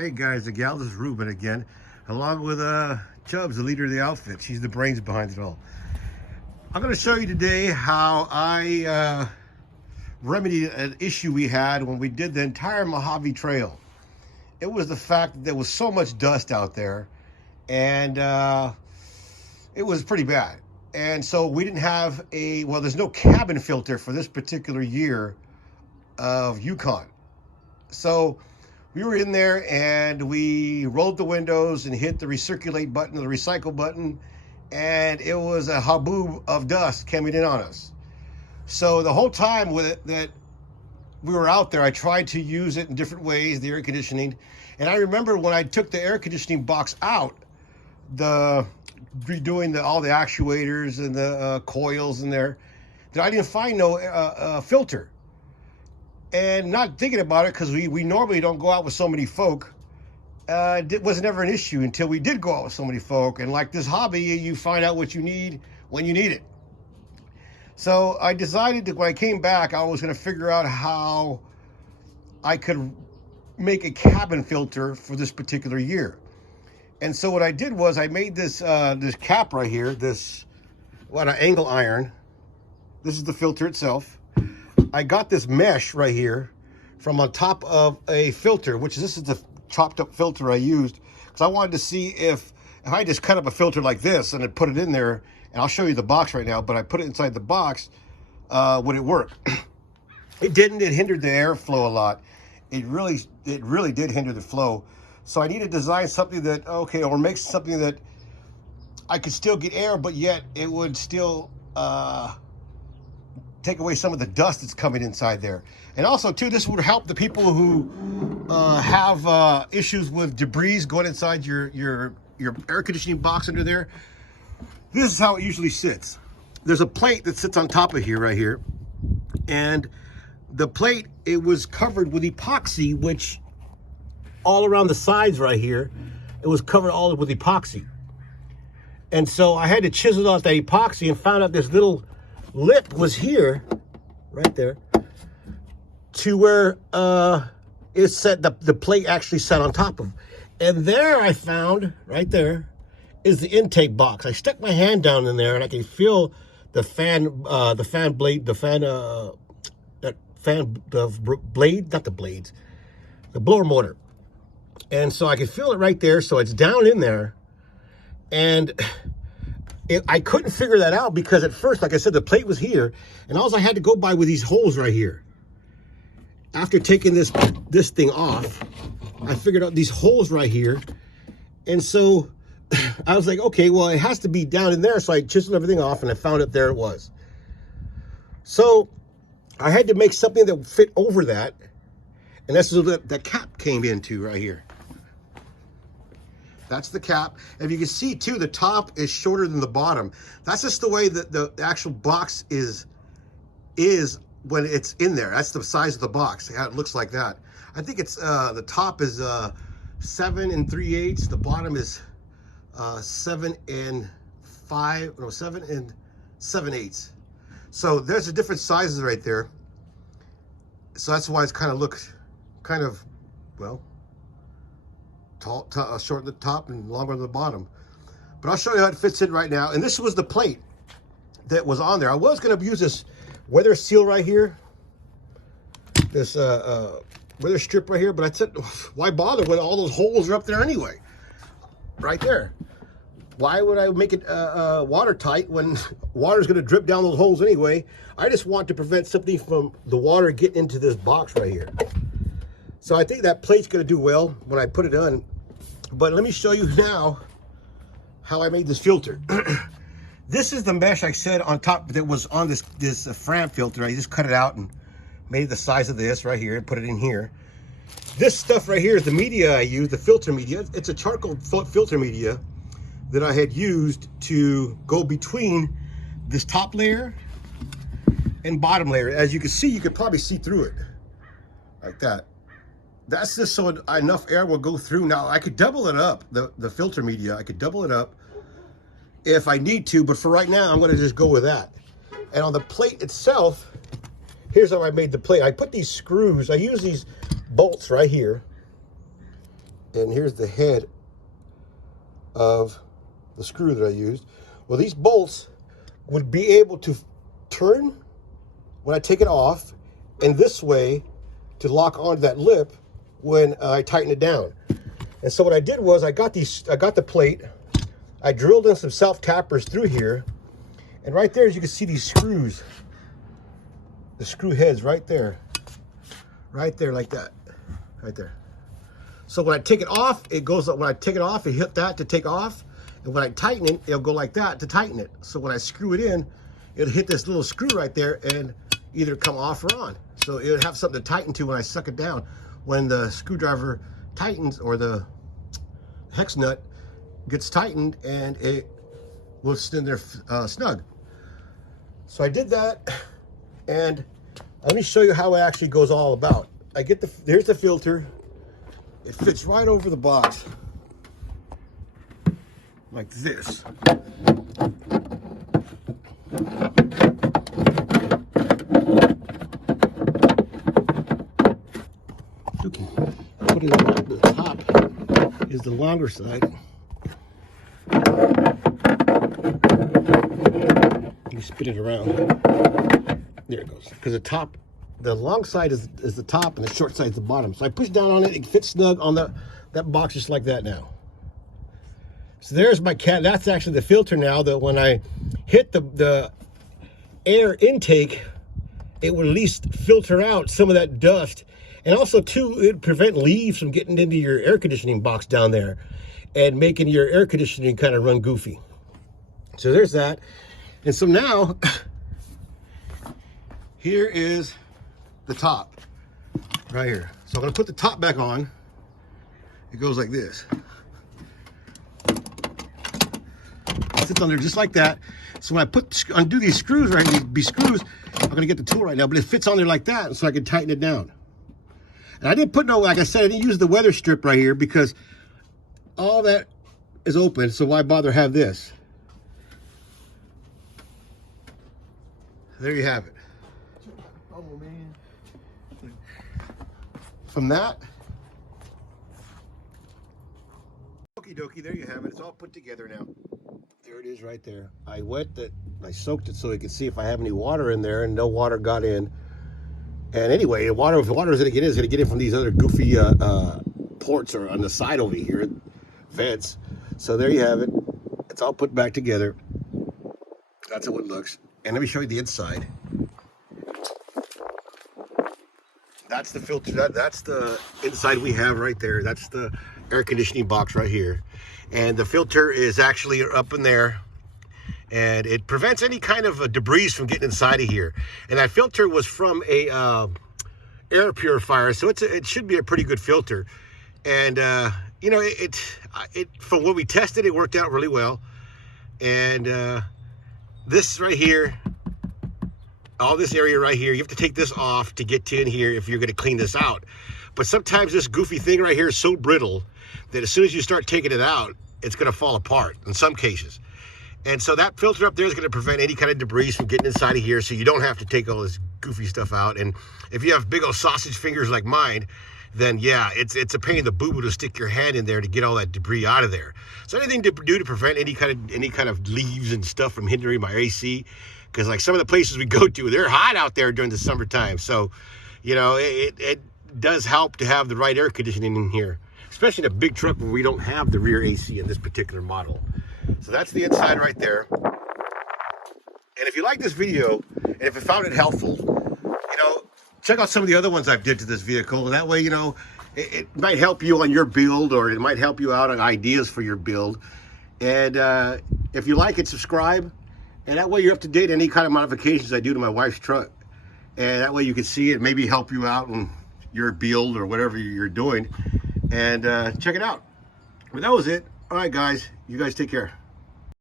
Hey guys, the gal, this is Ruben again, along with Chubbs, the leader of the outfit. She's the brains behind it all. I'm going to show you today how I remedied an issue we had when we did the entire Mojave Trail. It was the fact that there was so much dust out there, and it was pretty bad. And so we didn't have there's no cabin filter for this particular year of Yukon. So we were in there and we rolled the windows and hit the recirculate button, the recycle button, and it was a haboob of dust coming in on us. So the whole time with it that we were out there, I tried to use it in different ways, the air conditioning. And I remember when I took the air conditioning box out, redoing all the actuators and the coils in there, that I didn't find no filter. And not thinking about it, because we normally don't go out with so many folk, it was never an issue until we did go out with so many folk. And like this hobby, you find out what you need when you need it. So I decided that when I came back, I was going to figure out how I could make a cabin filter for this particular year. And so what I did was I made this this cap right here, an angle iron. This is the filter itself. I got this mesh right here from on top of a filter, this is the chopped up filter I used, because I wanted to see if I just cut up a filter like this and I put it in there, and I'll show you the box right now, but I put it inside the box, would it work? It didn't. It hindered the airflow a lot. It really did hinder the flow. So I need to design something that, or make something that I could still get air, but yet it would still take away some of the dust that's coming inside there. And also too, this would help the people who have issues with debris going inside your air conditioning box under there. This is how it usually sits. There's a plate that sits on top of here, right here. And the plate, it was covered with epoxy, which all around the sides right here, it was covered all with epoxy. And so I had to chisel off that epoxy and found out this little lip was here, right there, to where it said the plate actually sat on top of. And there I found, right there, is the intake box. I stuck my hand down in there and I can feel the blower motor. And so I can feel it right there. So it's down in there. And I couldn't figure that out because at first, like I said, the plate was here, and all I had to go by were these holes right here. After taking this thing off, I figured out these holes right here. And so I was like, okay, well, it has to be down in there. So I chiseled everything off and I found it. There it was. So I had to make something that fit over that. And that's what the cap came into right here. That's the cap. If you can see too, the top is shorter than the bottom. That's just the way that the actual box is when it's in there. That's the size of the box. It looks like that. I think it's the top is 7 3/8. The bottom is 7 7/8. So there's the different sizes right there. So that's why it's kind of short at the top and longer at the bottom. But I'll show you how it fits in right now. And this was the plate that was on there. I was going to use this weather seal right here, this weather strip right here, but I said, why bother when all those holes are up there anyway? Right there. Why would I make it watertight when water's going to drip down those holes anyway? I just want to prevent something from the water getting into this box right here. So I think that plate's going to do well when I put it on. But let me show you now how I made this filter. This is the mesh I said on top that was on this Fram filter. I just cut it out and made it the size of this right here and put it in here. This stuff right here is the media I use, the filter media. It's a charcoal filter media that I had used to go between this top layer and bottom layer. As you can see, you could probably see through it like that. That's just so enough air will go through. Now I could double it up, the filter media. I could double it up if I need to, but for right now, I'm gonna just go with that. And on the plate itself, here's how I made the plate. I put these screws, I use these bolts right here and here's the head of the screw that I used. Well, these bolts would be able to turn when I take it off, and this way to lock onto that lip when I tighten it down. And so what I did was I got the plate, I drilled in some self-tappers through here, and right there, as you can see, these screws, the screw heads right there like that, right there. So when I take it off, it goes up. When I take it off, it hit that to take off, and when I tighten it, it'll go like that to tighten it. So when I screw it in, it'll hit this little screw right there and either come off or on. So it'll have something to tighten to when I suck it down. When the screwdriver tightens, or the hex nut gets tightened, and it will sit in there snug. So I did that, and let me show you how it actually goes all about. Here's the filter. It fits right over the box, like this. Okay. Put it on the top is the longer side. You spin it around. There it goes. Because the long side is the top, and the short side is the bottom. So I push down on it. It fits snug on that box just like that now. So there's my cat. That's actually the filter now, that when I hit the air intake, it will at least filter out some of that dust. And also, too, it would prevent leaves from getting into your air conditioning box down there and making your air conditioning kind of run goofy. So there's that. And so now, here is the top right here. So I'm going to put the top back on. It goes like this. It sits on there just like that. So when I undo these screws, right, these screws, I'm going to get the tool right now, but it fits on there like that, so I can tighten it down. And I didn't put like I said, I didn't use the weather strip right here because all that is open, so why bother have this? There you have it. Oh, man. From that, okie dokie, there you have it. It's all put together now. There it is right there. I soaked it so you could see if I have any water in there, and no water got in. And anyway, if the water is going to get in, it's going to get in from these other goofy ports or on the side over here, vents. So there you have it. It's all put back together. That's how it looks. And let me show you the inside. That's the filter. That's the inside we have right there. That's the air conditioning box right here. And the filter is actually up in there, and it prevents any kind of debris from getting inside of here. And that filter was from a air purifier, so it should be a pretty good filter. And you know, it from when we tested, it worked out really well. And this right here, all this area right here, you have to take this off to get in here if you're going to clean this out. But sometimes this goofy thing right here is so brittle that as soon as you start taking it out, it's going to fall apart in some cases. And so that filter up there is going to prevent any kind of debris from getting inside of here, so you don't have to take all this goofy stuff out. And if you have big old sausage fingers like mine, then yeah, it's a pain in the boo-boo to stick your hand in there to get all that debris out of there. So anything to do to prevent any kind of leaves and stuff from hindering my AC, because like some of the places we go to, they're hot out there during the summertime. So, you know, it does help to have the right air conditioning in here, especially in a big truck where we don't have the rear AC in this particular model. So that's the inside right there. And if you like this video, and if you found it helpful, you know, check out some of the other ones I've did to this vehicle. And that way, you know, it might help you on your build, or it might help you out on ideas for your build. And if you like it, subscribe. And that way you're up to date on any kind of modifications I do to my wife's truck. And that way you can see it, maybe help you out in your build or whatever you're doing. And check it out. But that was it. All right, guys. You guys take care.